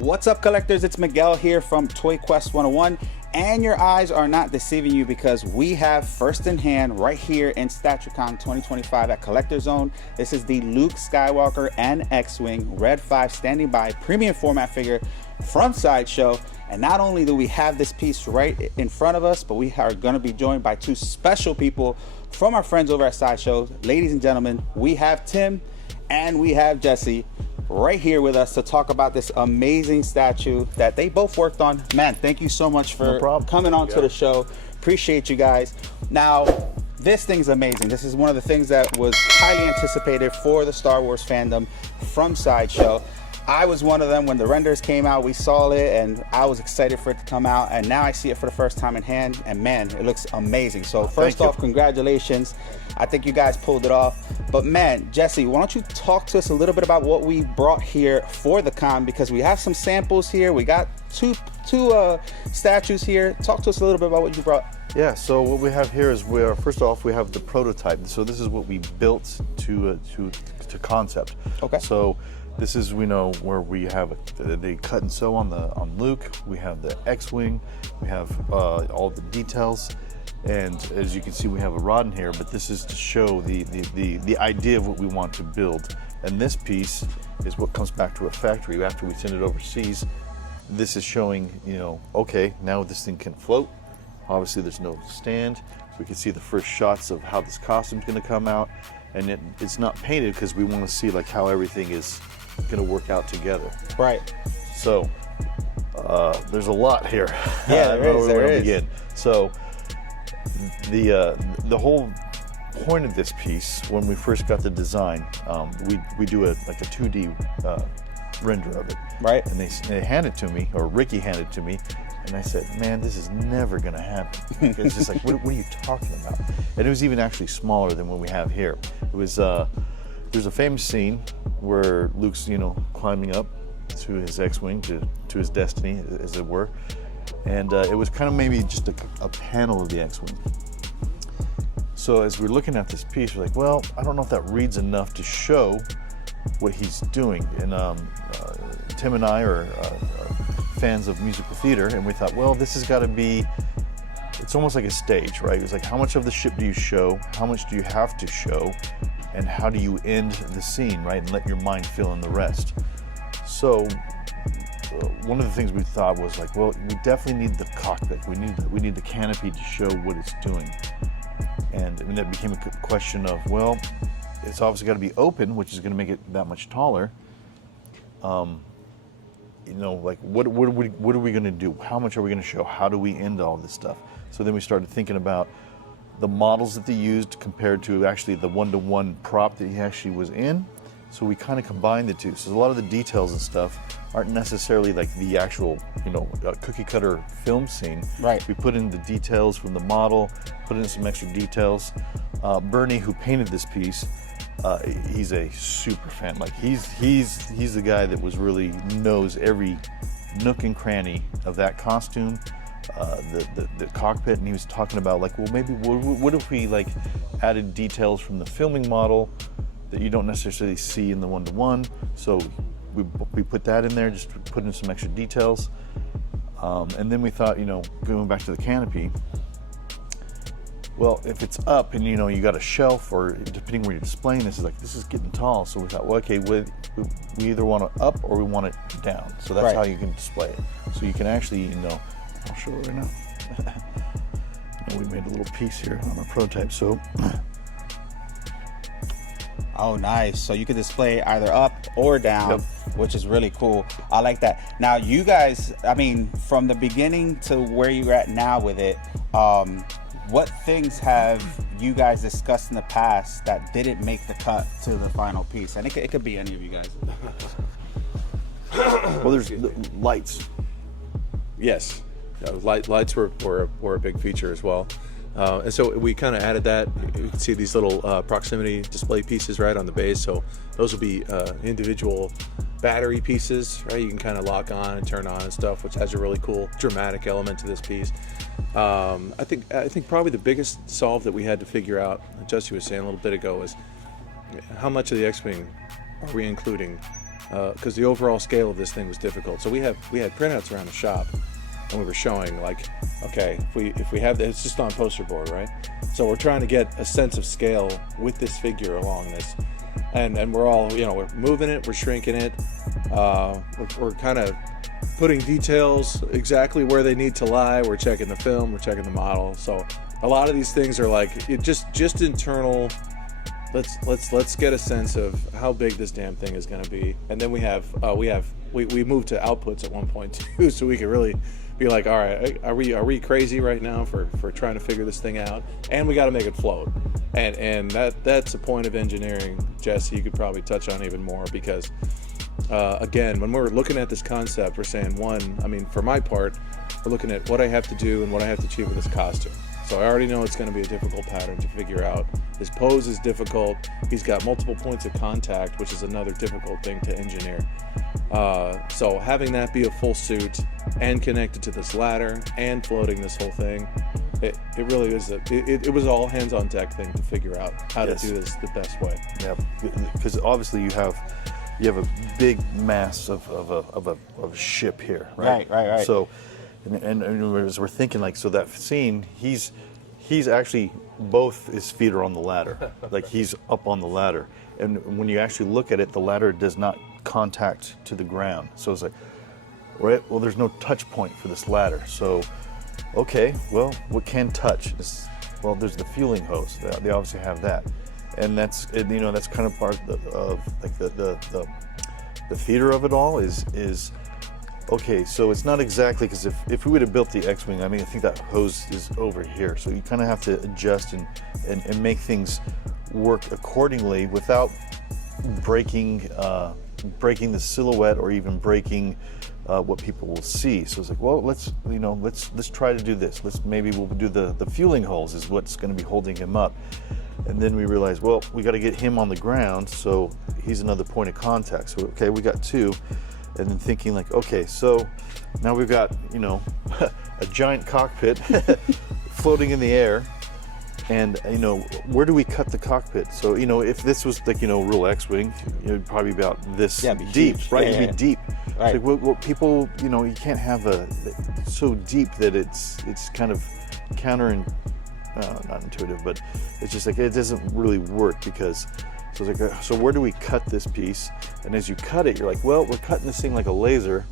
What's up, collectors? It's Miguel here from Toy Quest 101, and your eyes are not deceiving you because we have first in hand right here in StatueCon 2025 at CollectorZown. This is the Luke Skywalker and X-Wing Red 5 standing by premium format figure from Sideshow. And not only do we have this piece right in front of us, but we are going to be joined by two special people from our friends over at Sideshow. Ladies and gentlemen, we have Tim and we have Jesse right here with us to talk about this amazing statue that they both worked on. Man, thank you so much for coming on to the show. Appreciate you guys. Now, this thing's amazing. This is one of the things that was highly anticipated for the Star Wars fandom from Sideshow. I was one of them when the renders came out. We saw it and I was excited for it to come out, and now I see it for the first time in hand, and man, it looks amazing. So first off, congratulations. I think you guys pulled it off. But man, Jesse, why don't you talk to us a little bit about what we brought here for the con, because we have some samples here. We got two statues here. Talk to us a little bit about what you brought. Yeah, so what we have here is first off, we have the prototype. So this is what we built to concept. Okay. So this is, we know, where we have the cut and sew on Luke. We have the X-Wing. We have all the details, and as you can see, we have a rod in here. But this is to show the idea of what we want to build. And this piece is what comes back to a factory after we send it overseas. This is showing, okay, now this thing can float. Obviously, there's no stand. We can see the first shots of how this costume's going to come out, and it's not painted because we want to see like how everything is going to work out together. Right. So there's a lot here. Yeah, there is. Begin. So the whole point of this piece, when we first got the design, we do a 2D render of it. Right. And they handed it to me, or Ricky handed it to me, and I said, man, this is never going to happen. It's just like, what are you talking about? And it was even actually smaller than what we have here. It was, there's a famous scene where Luke's, climbing up to his X-Wing, to his destiny, as it were. And it was kind of maybe just a panel of the X-Wing. So as we're looking at this piece, we're like, well, I don't know if that reads enough to show what he's doing. And Tim and I are fans of musical theater, and we thought, well, this has got to be, it's almost like a stage, right? It's like, how much of the ship do you show? How much do you have to show? And how do you end the scene, right? And let your mind fill in the rest. So one of the things we thought was like, well, we definitely need the cockpit. We need the canopy to show what it's doing. And that became a question of, well, it's obviously got to be open, which is going to make it that much taller. Like what are we going to do? How much are we going to show? How do we end all this stuff? So then we started thinking about the models that they used compared to actually the one-to-one prop that he actually was in. So we kind of combined the two. So a lot of the details and stuff aren't necessarily like the actual, cookie cutter film scene. Right. We put in the details from the model, put in some extra details. Bernie, who painted this piece, he's a super fan. Like he's the guy that really knows every nook and cranny of that costume. The cockpit, and he was talking about like, well, maybe what if we like added details from the filming model that you don't necessarily see in the one-to-one. So we put that in there, just put in some extra details, and then we thought, going back to the canopy, well, if it's up and you got a shelf, or depending where you're displaying this, is getting tall. So we thought, well, okay, we either want it up or we want it down. So that's how you can display it. So you can actually, I'll show it right now. We made a little piece here on our prototype. So, oh, nice. So you can display either up or down, which is really cool. I like that. Now, you guys, from the beginning to where you're at now with it, what things have you guys discussed in the past that didn't make the cut to the final piece? And it could be any of you guys. Well, there's lights. Yes. Lights were a big feature as well. And so we kind of added that. You can see these little proximity display pieces right on the base. So those will be individual battery pieces, right? You can kind of lock on and turn on and stuff, which has a really cool dramatic element to this piece. I think probably the biggest solve that we had to figure out, Jesse was saying a little bit ago, is how much of the X-Wing are we including because the overall scale of this thing was difficult. So we had printouts around the shop, and we were showing like, okay, if we have this, it's just on poster board, right? So we're trying to get a sense of scale with this figure along this, and we're all, you know, we're moving it, we're shrinking it, we're kind of putting details exactly where they need to lie. We're checking the film, we're checking the model. So a lot of these things are like just internal. Let's get a sense of how big this damn thing is going to be, and then we moved to outputs at one point too, so we could really be like, all right, are we crazy right now for trying to figure this thing out, and we got to make it float, and that's a point of engineering, Jesse, you could probably touch on even more, because again, when we're looking at this concept, we're saying, one, I mean, for my part, we're looking at what I have to do and what I have to achieve with this costume. So I already know it's going to be a difficult pattern to figure out. His pose is difficult. He's got multiple points of contact, which is another difficult thing to engineer. So having that be a full suit and connected to this ladder and floating this whole thing, it really is it was all hands on deck thing to figure out how to do this the best way. Yeah, because obviously you have a big mass of a ship here, right? Right. So. And as we're thinking, like, so that scene, he's actually, both his feet are on the ladder, like he's up on the ladder, and when you actually look at it, the ladder does not contact to the ground. So it's like, right, well, there's no touch point for this ladder. So, okay, well, what can touch? Well, there's the fueling hose. They obviously have that, and that's kind of part of like the theater of it all is. Okay, so it's not exactly, because if we would have built the X-Wing, I mean, I think that hose is over here. So you kind of have to adjust and make things work accordingly without breaking the silhouette or even breaking what people will see. So it's like, well, let's try to do this. Maybe we'll do the fueling holes is what's going to be holding him up. And then we realize, well, we got to get him on the ground, so he's another point of contact. So okay, we got two. And then thinking like, okay, so now we've got, a giant cockpit floating in the air, and where do we cut the cockpit? So if this was like real X-Wing, it'd probably be about this deep, huge. right? Yeah, It'd be deep. Right. It's like, well, people, you can't have so deep that it's kind of not intuitive, but it's just like it doesn't really work, because. So it's like, so where do we cut this piece? And as you cut it, you're like, well, we're cutting this thing like a laser.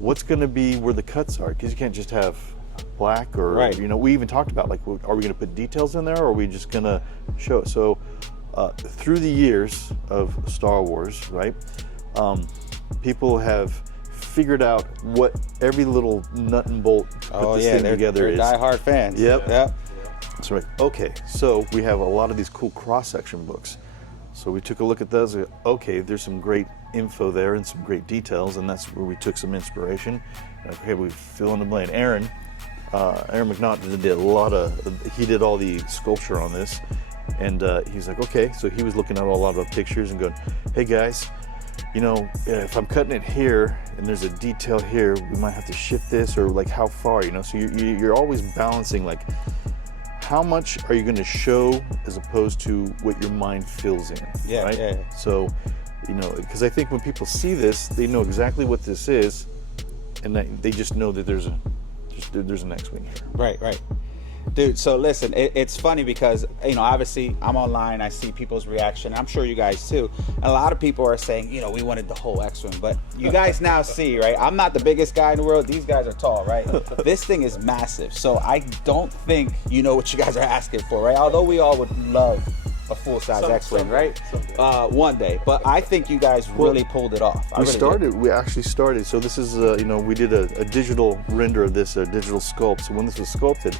What's going to be where the cuts are? Because you can't just have black or, we even talked about, like, are we going to put details in there, or are we just going to show it? So through the years of Star Wars, right, people have figured out what every little nut and bolt to put this thing together is. They're diehard fans. Yep. That's right. Okay, so we have a lot of these cool cross-section books. So we took a look at those. Okay, there's some great info there and some great details, and that's where we took some inspiration. Okay, we fill in the blank. Aaron McNaught he did all the sculpture on this, and he's like, okay, so he was looking at a lot of pictures and going, hey guys, if I'm cutting it here and there's a detail here, we might have to shift this, or like how far, so you're always balancing, like, how much are you going to show as opposed to what your mind fills in, right? Yeah. So, because I think when people see this, they know exactly what this is, and they just know that there's an X-Wing here. Right. Dude, so listen, it's funny because, obviously I'm online, I see people's reaction. I'm sure you guys too. And a lot of people are saying, we wanted the whole X-Wing, but you guys now see, right? I'm not the biggest guy in the world. These guys are tall, right? This thing is massive. So I don't think you know what you guys are asking for, right? Although we all would love a full-size X-Wing, right? One day. But I think you guys really pulled it off. We actually started. So this is, we did a digital render of this, a digital sculpt. So when this was sculpted,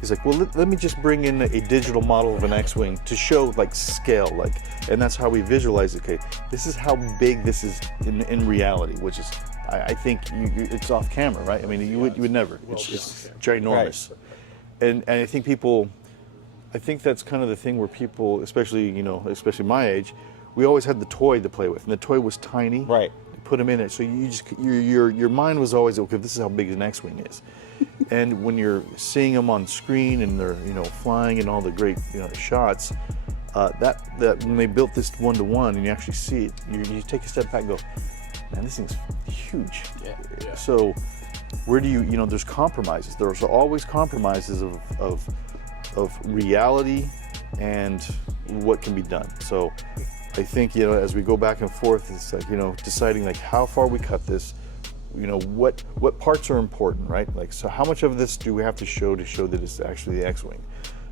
he's like, well, let me just bring in a digital model of an X-Wing to show, like, scale, like, and that's how we visualize it. Okay, this is how big this is in reality, which is, I think it's off camera, right? I mean, you would never. It's ginormous, right. And I think people. I think that's kind of the thing where people, especially my age, we always had the toy to play with, and the toy was tiny. Right. You put them in it, so your mind was always, okay, this is how big an X-Wing is. And when you're seeing them on screen and they're flying and all the great shots, that when they built this 1-to-1 and you actually see it, you take a step back and go, man, this thing's huge. Yeah. So where do you know, there's compromises. There's always compromises of reality and what can be done. So I think, you know, as we go back and forth, it's like, you know, deciding like how far we cut this, you know, what parts are important, right? Like, so how much of this do we have to show that it's actually the X-Wing?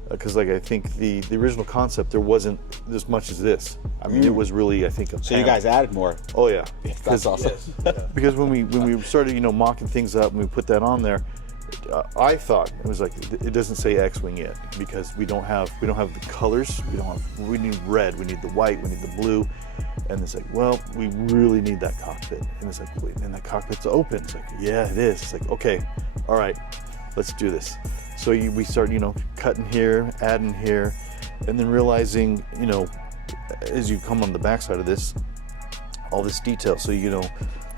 Because like I think the original concept, there wasn't as much as this. I mean, it was really, I think, a So you guys added more. Oh yeah, That's awesome. because when we started, you know, mocking things up and we put that on there, I thought it was like, it doesn't say X-Wing yet because we don't have the colors. We need red, we need the white, we need the blue, and it's like, well, we really need that cockpit. And it's like, wait, and that cockpit's open. It's like, yeah, it is. It's like, okay, all right, let's do this. So we start, you know, cutting here, adding here, and then realizing, you know, as you come on the backside of this, all this detail. So, you know,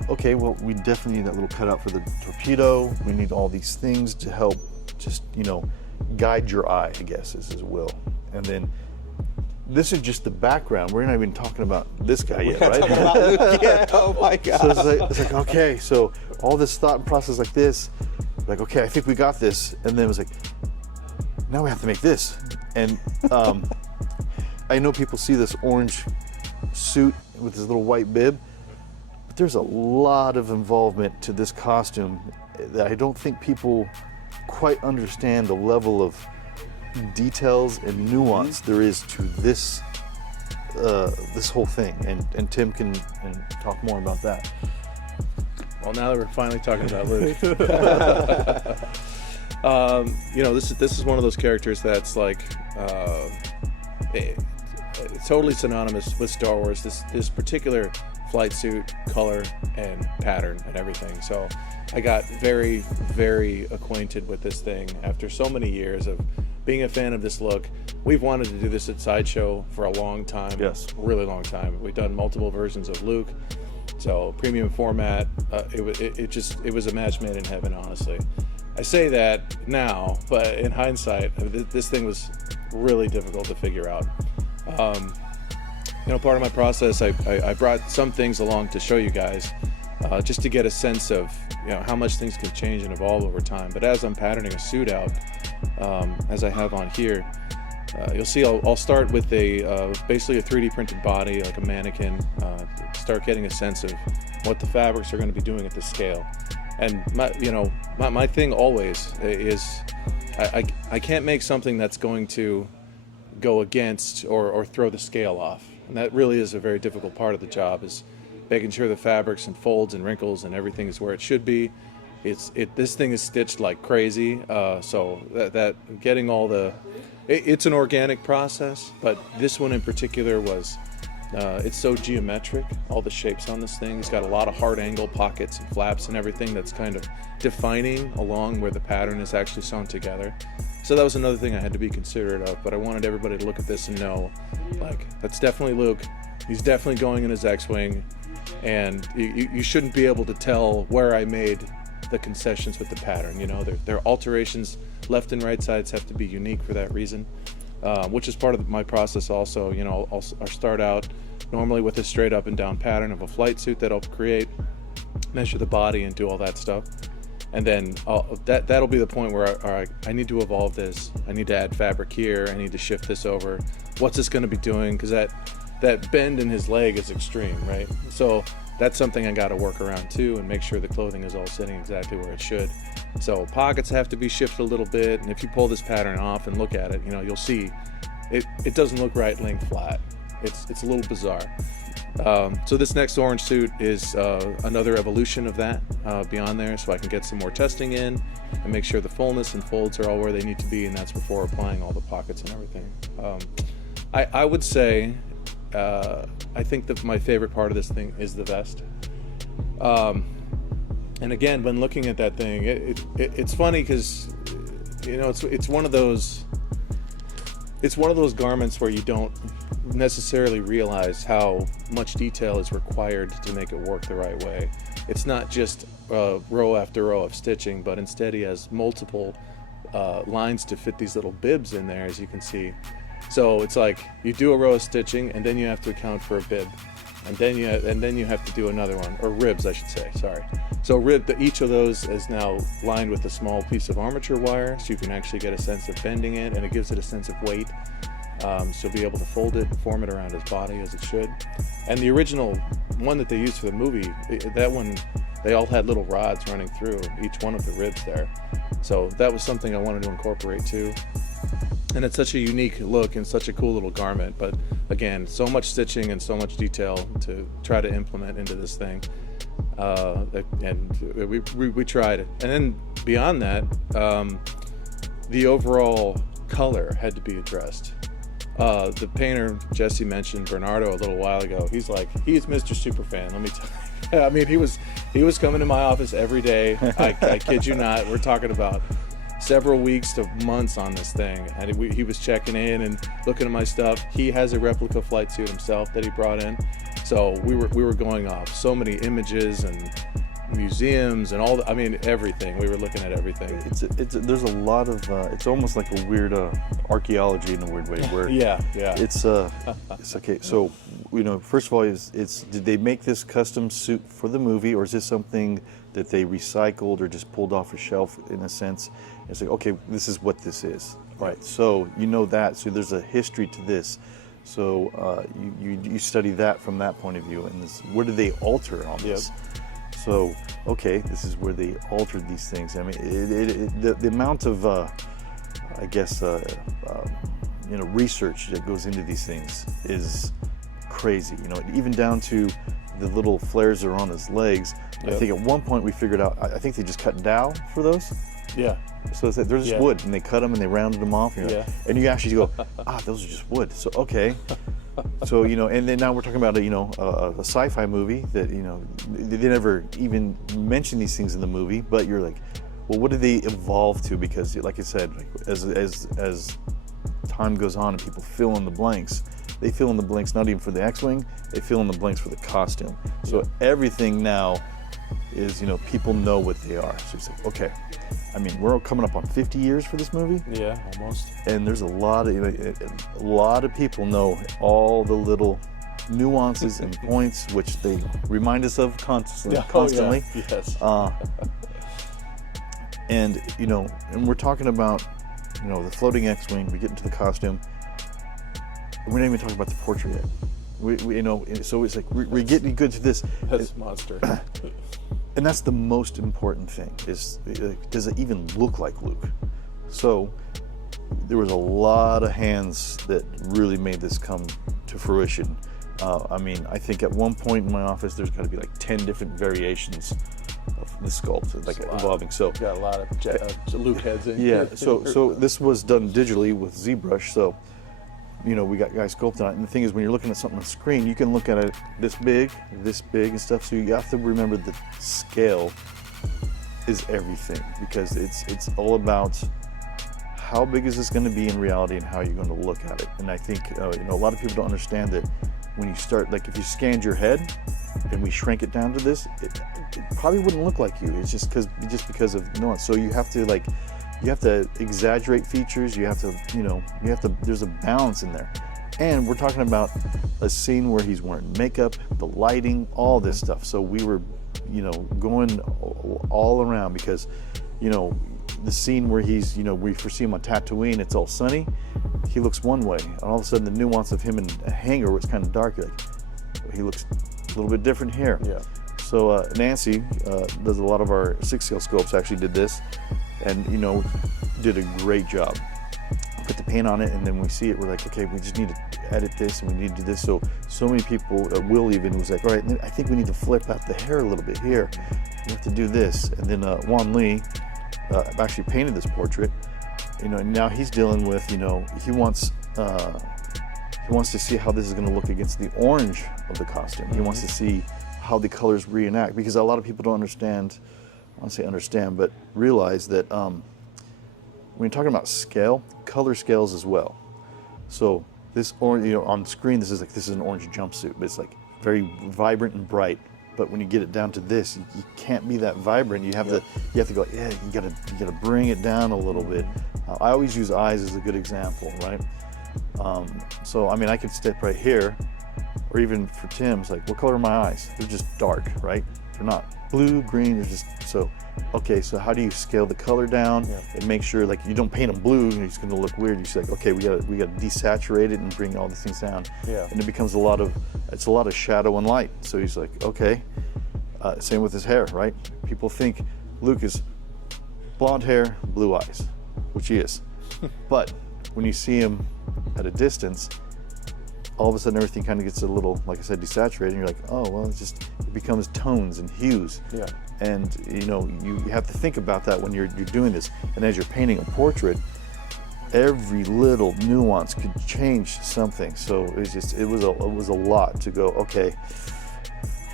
okay, well, we definitely need that little cutout for the torpedo. We need all these things to help just, you know, guide your eye, I guess, as will. And then this is just the background. We're not even talking about this guy yet, right? Talking about Luke yet. Oh my God. So it's like, okay, so all this thought and process like this, like, okay, I think we got this. And then it was like, now we have to make this. And I know people see this orange suit with this little white bib, but there's a lot of involvement to this costume that I don't think people quite understand the level of details and nuance there is to this this whole thing. And Tim can talk more about that. Well, now that we're finally talking about Luke, you know, this is one of those characters that's like it's totally synonymous with Star Wars. This particular flight suit, color, and pattern, and everything. So I got very, very acquainted with this thing after so many years of being a fan of this look. We've wanted to do this at Sideshow for a long time. Yes, a really long time. We've done multiple versions of Luke. So premium format, it was a match made in heaven, honestly. I say that now, but in hindsight, this thing was really difficult to figure out. You know, part of my process, I brought some things along to show you guys, just to get a sense of, you know, how much things can change and evolve over time. But as I'm patterning a suit out, as I have on here, you'll see I'll start with basically a 3D printed body, like a mannequin, start getting a sense of what the fabrics are going to be doing at this scale. And my thing always is I can't make something that's going to go against or throw the scale off. And that really is a very difficult part of the job, is making sure the fabrics and folds and wrinkles and everything is where it should be. This thing is stitched like crazy, so that getting all the, it's an organic process, but this one in particular was, it's so geometric, all the shapes on this thing. It's got a lot of hard angle pockets and flaps and everything that's kind of defining along where the pattern is actually sewn together. So that was another thing I had to be considerate of, but I wanted everybody to look at this and know, like, that's definitely Luke. He's definitely going in his X-Wing, and you shouldn't be able to tell where I made the concessions with the pattern. You know, their alterations, left and right sides have to be unique for that reason, which is part of my process also. You know, I'll start out normally with a straight up and down pattern of a flight suit that I'll create, measure the body and do all that stuff. And then that'll be the point where all right, I need to evolve this. I need to add fabric here. I need to shift this over. What's this going to be doing? Because that bend in his leg is extreme, right? So that's something I got to work around too, and make sure the clothing is all sitting exactly where it should. So pockets have to be shifted a little bit, and if you pull this pattern off and look at it, you know, you'll see it doesn't look right laying flat. It's a little bizarre. So this next orange suit is another evolution of that beyond there, so I can get some more testing in and make sure the fullness and folds are all where they need to be, and that's before applying all the pockets and everything. I would say I think that my favorite part of this thing is the vest. And again, when looking at that thing, it's funny because, you know, it's one of those garments where you don't necessarily realize how much detail is required to make it work the right way. It's not just row after row of stitching, but instead he has multiple lines to fit these little bibs in there, as you can see. So it's like you do a row of stitching, and then you have to account for a bib, and then you have to do another one, or ribs, I should say. Sorry. So each of those is now lined with a small piece of armature wire, so you can actually get a sense of bending it, and it gives it a sense of weight. So be able to fold it and form it around his body as it should. And the original one that they used for the movie, that one, they all had little rods running through each one of the ribs there. So that was something I wanted to incorporate too. And it's such a unique look and such a cool little garment. But again, so much stitching and so much detail to try to implement into this thing. And we tried. And then beyond that, the overall color had to be addressed. The painter Jesse mentioned, Bernardo, a little while ago. He's Mr. Superfan. Let me tell you. I mean, he was coming to my office every day. I kid you not. We're talking about several weeks to months on this thing, and he was checking in and looking at my stuff. He has a replica flight suit himself that he brought in, so we were going off so many images and museums and all. I mean, everything. We were looking at everything. There's a lot of. It's almost like a weird archaeology in a weird way. Where yeah. It's okay. So first of all, did they make this custom suit for the movie, or is this something that they recycled or just pulled off a shelf in a sense? It's like, okay, this is what this is, right? So that. So there's a history to this. So you study that from that point of view, and where did they alter on this? Yep. So, okay, this is where they altered these things. I mean, the amount of, I guess, research that goes into these things is crazy. Even down to the little flares that are on his legs. Yep. I think at one point we figured out, I think they just cut dowel for those. Yeah. So they're just wood, and they cut them and they rounded them off. And you actually go, those are just wood. So, okay. So, and then now we're talking about a sci-fi movie that, they never even mention these things in the movie, but you're like, well, what did they evolve to? Because like I said, as time goes on and people fill in the blanks, they fill in the blanks not even for the X-Wing, they fill in the blanks for the costume. So everything now is, people know what they are. So it's like, okay, I mean, we're coming up on 50 years for this movie. Yeah, almost. And there's a lot of people know all the little nuances and points which they remind us of constantly. Yeah. Yes. And we're talking about, the floating X-Wing. We get into the costume. We're not even talking about the portrait yet. So it's like we're getting good to this. That's a monster. And that's the most important thing, is does it even look like Luke? So there was a lot of hands that really made this come to fruition. I think at one point in my office there's got to be like 10 different variations of the sculpt, like evolving. So got a lot of Luke heads in. Yeah. So this was done digitally with ZBrush. So we got guys sculpting on it. And the thing is, when you're looking at something on the screen, you can look at it this big and stuff. So you have to remember that scale is everything, because it's all about how big is this going to be in reality and how you're going to look at it. And I think a lot of people don't understand that when you start, like if you scanned your head and we shrank it down to this, it probably wouldn't look like you. It's just because of nuance. So you have to exaggerate features. You have to, there's a balance in there. And we're talking about a scene where he's wearing makeup, the lighting, all this stuff. So we were, going all around, because, the scene where he's, we foresee him on Tatooine, it's all sunny. He looks one way, and all of a sudden the nuance of him in a hangar where it's kind of dark, he looks a little bit different here. Yeah. So Nancy does a lot of our 6-scale sculpts, actually did this, and did a great job. Put the paint on it, and then we see it, we're like, okay, we just need to edit this and we need to do this. So many people, Will even was like, all right, I think we need to flip out the hair a little bit here. We have to do this. And then Juan Lee actually painted this portrait. And now he's dealing with, he wants to see how this is going to look against the orange of the costume. He wants to see how the colors reenact, because a lot of people don't understand. I want to say understand, but realize that when you're talking about scale, color scales as well. So this orange, on screen, this is an orange jumpsuit, but it's like very vibrant and bright. But when you get it down to this, you can't be that vibrant. You have to go, you gotta bring it down a little bit. I always use eyes as a good example, right? So I mean, I could step right here, or even for Tim's, like, what color are my eyes? They're just dark, right? They're not blue, green. They're just so. Okay, so how do you scale the color down and make sure, like, you don't paint them blue and it's going to look weird? You're just like, okay, we got to desaturate it and bring all these things down. Yeah. And it becomes a lot of shadow and light. So he's like, okay. Same with his hair, right? People think Luke is blonde hair, blue eyes, which he is. But when you see him at a distance, all of a sudden everything kind of gets a little, like I said, desaturated. And you're like, oh, well, it becomes tones and hues. Yeah. And you have to think about that when you're doing this. And as you're painting a portrait, every little nuance could change something. So it was a lot to go, okay,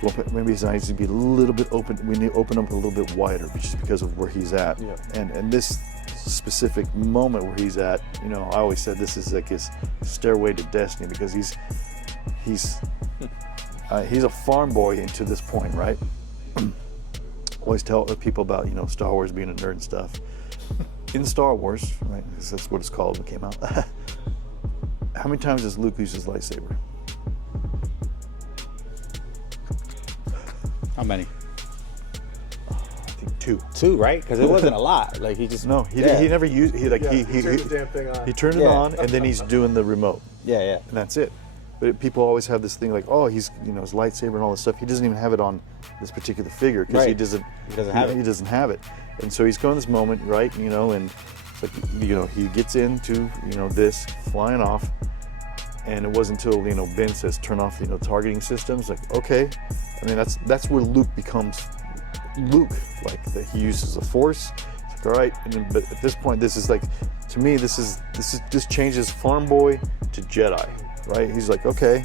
well, maybe his eyes need to be a little bit open. We need to open up a little bit wider, just because of where he's at. Yeah. And this specific moment where he's at, I always said this is like his stairway to destiny, because he's a farm boy into this point, right? Always tell people about Star Wars being a nerd and stuff. In Star Wars, right? That's what it's called when it came out. How many times does Luke use his lightsaber? How many? I think two. Two, right? Because it wasn't a lot. Like he just he never used. He turned the damn thing on. He turned it on, and then he's doing the remote. Yeah, yeah. And that's it. But people always have this thing like, oh, he's his lightsaber and all this stuff. He doesn't even have it on this particular figure because he doesn't have it. And so he's going this moment, right? And like, he gets into this flying off, and it wasn't until Ben says turn off targeting systems. Like, okay, I mean that's where Luke becomes Luke. Like that he uses the Force. It's like, all right, but at this point, this is like, to me, this changes farm boy to Jedi. Right? He's like, okay.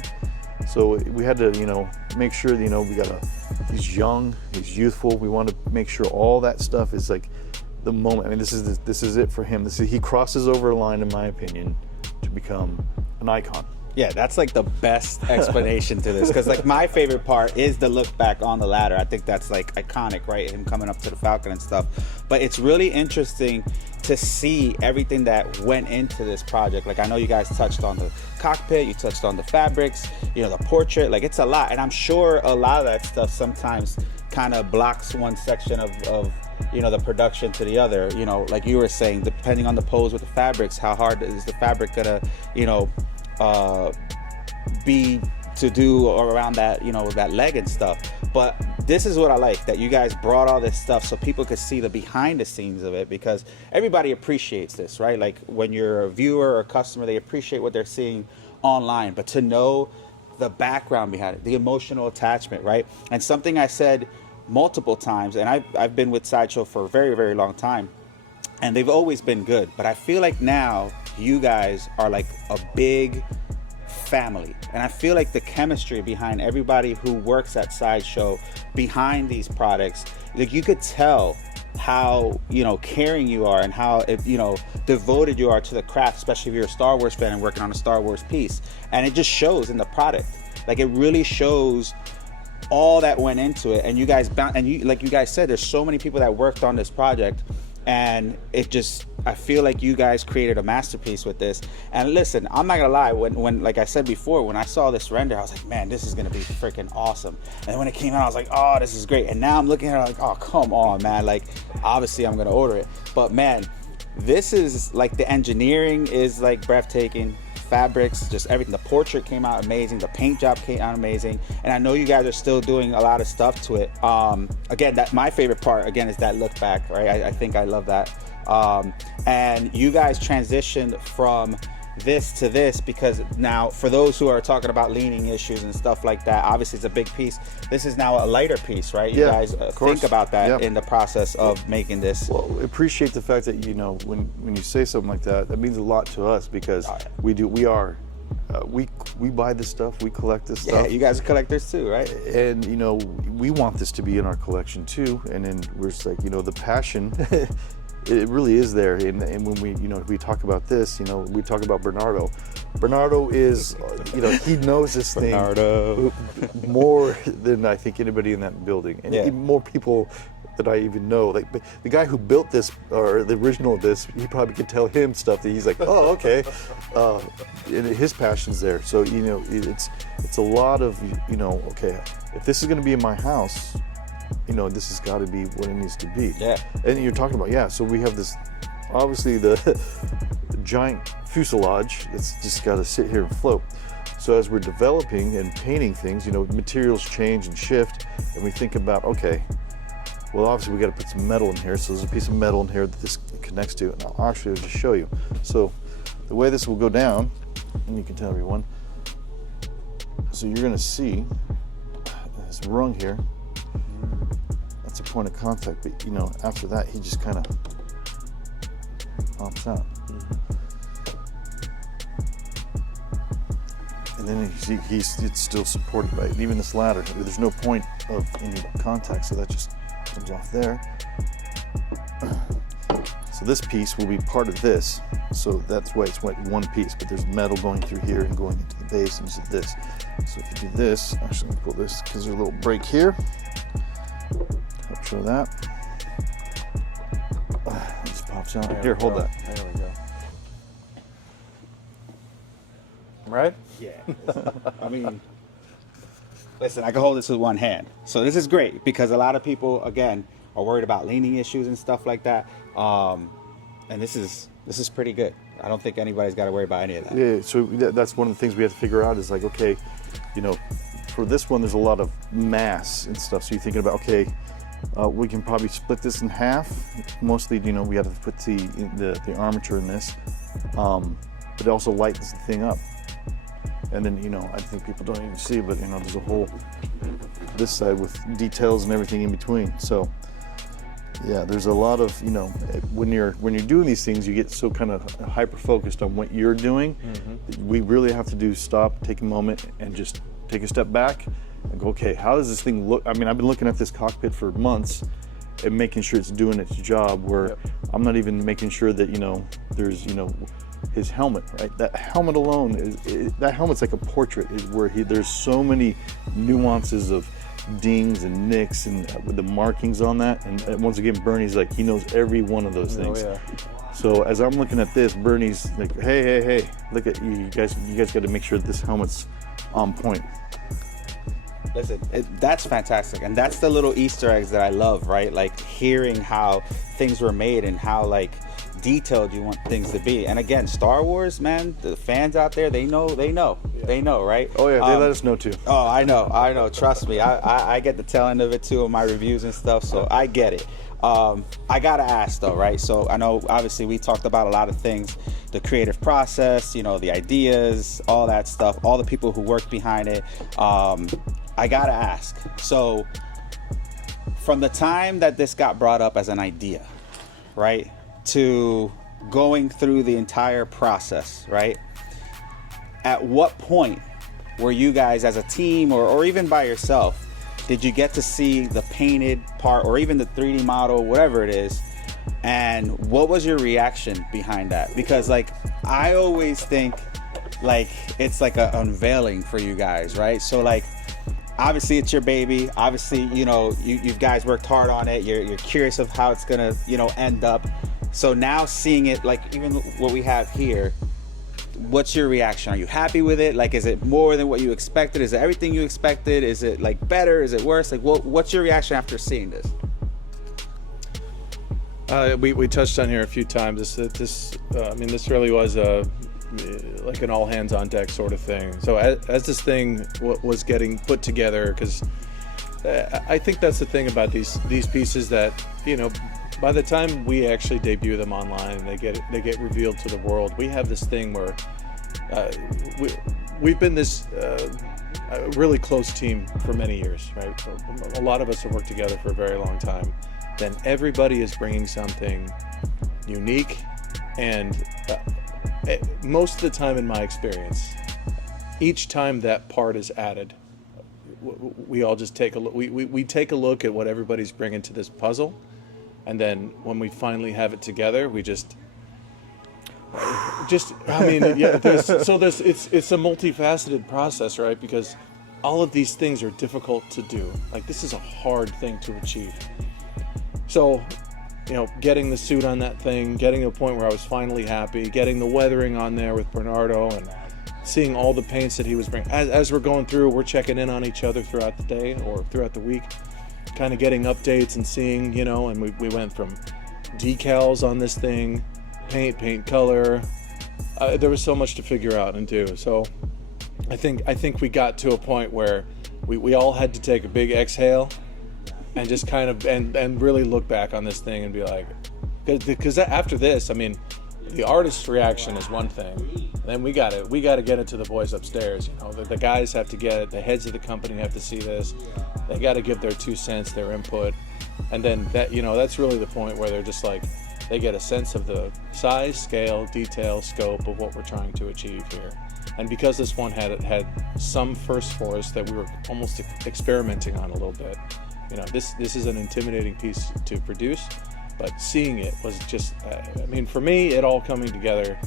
So we had to, make sure, he's young, he's youthful. We want to make sure all that stuff is like the moment. I mean, this is it for him. He crosses over a line, in my opinion, to become an icon. Yeah, that's like the best explanation to this, because like my favorite part is the look back on the ladder. I think that's like iconic, right? Him coming up to the Falcon and stuff. But it's really interesting to see everything that went into this project. Like, I know you guys touched on the cockpit, you touched on the fabrics, the portrait. Like, it's a lot, and I'm sure a lot of that stuff sometimes kind of blocks one section of the production to the other. Like you were saying, depending on the pose with the fabrics, how hard is the fabric gonna be to do around that that leg and stuff. But this is what I like, that you guys brought all this stuff so people could see the behind the scenes of it, because everybody appreciates this, right? Like when you're a viewer or customer, they appreciate what they're seeing online, but to know the background behind it, the emotional attachment, right? And something I said multiple times, and I've been with Sideshow for a very, very long time, and they've always been good, but I feel like now you guys are like a big family, and I feel like the chemistry behind everybody who works at Sideshow behind these products, like you could tell how caring you are and how devoted you are to the craft, especially if you're a Star Wars fan and working on a Star Wars piece. And it just shows in the product. Like, it really shows all that went into it. And you guys like you guys said, there's so many people that worked on this project, and I feel like you guys created a masterpiece with this. And listen, I'm not gonna lie, when like I said before, when I saw this render, I was like, man, this is gonna be freaking awesome. And when it came out, I was like, oh, this is great. And now I'm looking at it like, oh, come on, man. Like, obviously I'm gonna order it, but man, this is like, the engineering is like breathtaking. Fabrics, just everything. The portrait came out amazing. The paint job came out amazing. And I know you guys are still doing a lot of stuff to it. Again, that my favorite part, again, is that look back, right? I think I love that. And you guys transitioned from this to this, because now, for those who are talking about leaning issues and stuff like that, obviously it's a big piece. This is now a lighter piece, right? You guys think about that in the process of making this. Well, appreciate the fact that when you say something like that, that means a lot to us, because we buy this stuff, we collect this stuff. Yeah, you guys are collectors too, right? And we want this to be in our collection too. And then we're just like, the passion. It really is there, and when we talk about this, we talk about Bernardo. Bernardo is, he knows this thing more than I think anybody in that building, and more people that I even know. Like the guy who built this, or the original of this, he probably could tell him stuff that he's like, oh, okay. And his passion's there. So, you know, it's a lot of, you know, okay, if this is going to be in my house, you know, this has got to be what it needs to be. Yeah. And you're talking about, yeah, so we have this, obviously the giant fuselage that's just got to sit here and float. So as we're developing and painting things, you know, materials change and shift, and we think about, okay, well, obviously we got to put some metal in here. So there's a piece of metal in here that this connects to, and I'll actually just show you. So the way this will go down, and you can tell everyone, so you're going to see this rung here. That's a point of contact, but you know, after that, he just kind of pops out. And then it's still supported by it. Even this ladder, there's no point of any contact, so that just comes off there. So this piece will be part of this. So that's why it's one piece, but there's metal going through here and going into the base into this. So if you do this, actually let me pull this, because there's a little break here. Help show that. It just pops out. Here, hold that. There we go. Right? Yeah. I mean, listen, I can hold this with one hand. So this is great because a lot of people, again, are worried about leaning issues and stuff like that. And this is pretty good. I don't think anybody's got to worry about any of that. Yeah, so that's one of the things we have to figure out is like, okay, you know, for this one, there's a lot of mass and stuff. So you're thinking about, okay, we can probably split this in half. Mostly, you know, we have to put the armature in this, but it also lightens the thing up. And then, you know, I think people don't even see, but you know, there's a whole this side with details and everything in between. So yeah, there's a lot of, you know, when you're doing these things, you get so kind of hyper focused on what you're doing. We really have to stop, take a moment, and just take a step back and go, okay, how does this thing look? I mean, I've been looking at this cockpit for months and making sure it's doing its job, where I'm not even making sure that, you know, there's, you know, his helmet, right? That helmet alone that helmet's like a portrait, where there's so many nuances of dings and nicks and with the markings on that. And once again, Bernie's like, he knows every one of those things. Oh, yeah. So as I'm looking at this, Bernie's like, hey, look at you guys got to make sure this helmet's on point. Listen, that's fantastic, and that's the little Easter eggs that I love, right? Like hearing how things were made and how like detailed you want things to be. And again, Star Wars, man, the fans out there, they know, right? Oh yeah, they let us know too. Oh, I know. Trust me, I get the tail end of it too in my reviews and stuff, so I get it. I gotta ask though, right? So I know obviously we talked about a lot of things, the creative process, you know, the ideas, all that stuff, all the people who work behind it. I gotta ask, so from the time that this got brought up as an idea, right, to going through the entire process, right, at what point were you guys as a team or even by yourself, did you get to see the painted part or even the 3D model, whatever it is, and what was your reaction behind that? Because like I always think like it's like an unveiling for you guys, right? So like obviously it's your baby, obviously, you know, you guys worked hard on it, you're curious of how it's gonna, you know, end up. So now seeing it, like even what we have here, what's your reaction? Are you happy with it? Like, is it more than what you expected? Is it everything you expected? Is it like better? Is it worse? Like, what's your reaction after seeing this? We touched on here a few times. This really was like an all hands on deck sort of thing. So as this thing was getting put together, because I think that's the thing about these pieces, that, you know, by the time we actually debut them online, they get revealed to the world. We have this thing where we've been this really close team for many years, right? A lot of us have worked together for a very long time. Then everybody is bringing something unique, and most of the time, in my experience, each time that part is added, we all just take a look. We take a look at what everybody's bringing to this puzzle. And then when we finally have it together, we it's a multifaceted process, right? Because all of these things are difficult to do. Like, this is a hard thing to achieve. So, you know, getting the suit on that thing, getting to a point where I was finally happy, getting the weathering on there with Bernardo, and seeing all the paints that he was bringing. As we're going through, we're checking in on each other throughout the day or throughout the week, kind of getting updates and seeing, you know, and we went from decals on this thing, paint color. There was so much to figure out and do. So I think we got to a point where we all had to take a big exhale and just kind of and really look back on this thing and be like, because after this, I mean, the artist's reaction is one thing. Then we got to get it to the boys upstairs. You know, the guys have to get it. The heads of the company have to see this. They got to give their 2 cents, their input, and then that, you know, that's really the point where they're just like, they get a sense of the size, scale, detail, scope of what we're trying to achieve here. And because this one had some first for us that we were almost experimenting on a little bit. You know, this is an intimidating piece to produce, but seeing it was just, I mean, for me, it all coming together.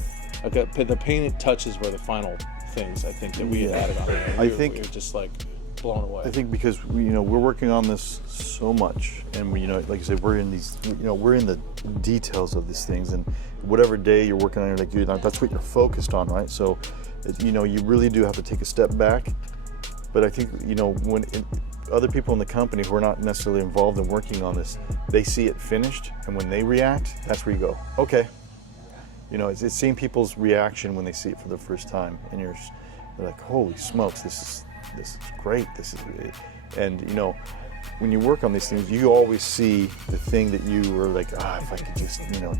The painted touches were the final things I think that we had added on there. We were just like blown away. I think because we're working on this so much, and we, you know, like I said, we're in these, you know, we're in the details of these things, and whatever day you're working on it, like that's what you're focused on, right? So, you know, you really do have to take a step back. But I think, you know, when other people in the company who are not necessarily involved in working on this, they see it finished, and when they react, that's where you go, okay. You know, it's seeing people's reaction when they see it for the first time, and they're like, holy smokes, this is great. And you know, when you work on these things, you always see the thing that you were like, if I could just, you know,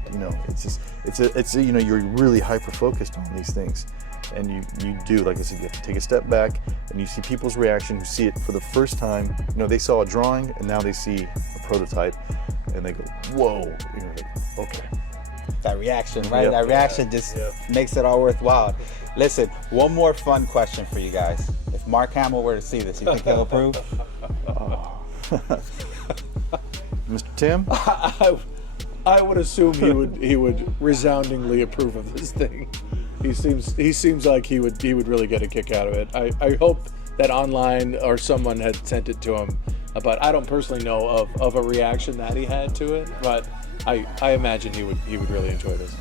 it's you know, you're really hyper focused on these things. And you do, like I said, you have to take a step back, and you see people's reaction who see it for the first time. You know, they saw a drawing, and now they see a prototype, and they go, whoa, you know, like, okay. That reaction, right? Yep. That reaction just makes it all worthwhile. Listen, one more fun question for you guys. If Mark Hamill were to see this, you think he'll approve? Mr. Tim? I would assume he would resoundingly approve of this thing. He seems like he would really get a kick out of it. I hope that online or someone had sent it to him, but I don't personally know of a reaction that he had to it. But I imagine he would really enjoy this.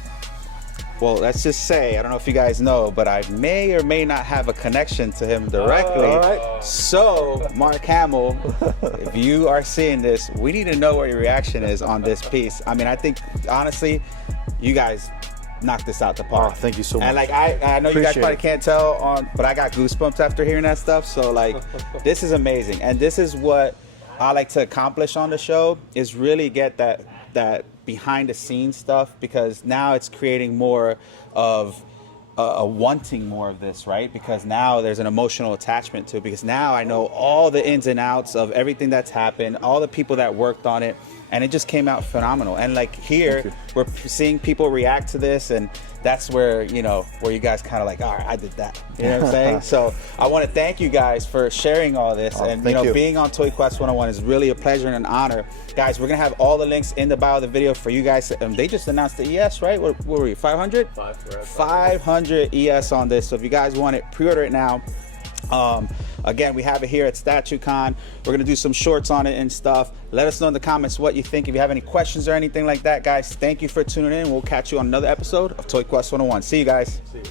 Well, let's just say, I don't know if you guys know, but I may or may not have a connection to him directly. All right. So, Mark Hamill, if you are seeing this, we need to know what your reaction is on this piece. I mean, I think, honestly, you guys knocked this out the park. Oh, thank you so much. And like, I know you guys probably can't tell but I got goosebumps after hearing that stuff. So like, this is amazing. And this is what I like to accomplish on the show, is really get that behind the scenes stuff, because now it's creating more of wanting more of this, right? Because now there's an emotional attachment to it, because now I know all the ins and outs of everything that's happened, all the people that worked on it, and it just came out phenomenal. And like here, we're seeing people react to this, and that's where, you know, where you guys kind of like, all right, I did that. You know what I'm saying? So I want to thank you guys for sharing all this. And you know, being on Toy Quest 101 is really a pleasure and an honor. Guys, we're going to have all the links in the bio of the video for you guys. They just announced the ES, right? What were we, 500? 500 ES on this. So if you guys want it, pre-order it now. Again, we have it here at StatueCon. We're gonna do some shorts on it and stuff. Let us know in the comments what you think. If you have any questions or anything like that, guys, thank you for tuning in. We'll catch you on another episode of Toy Quest 101. See you guys. See you.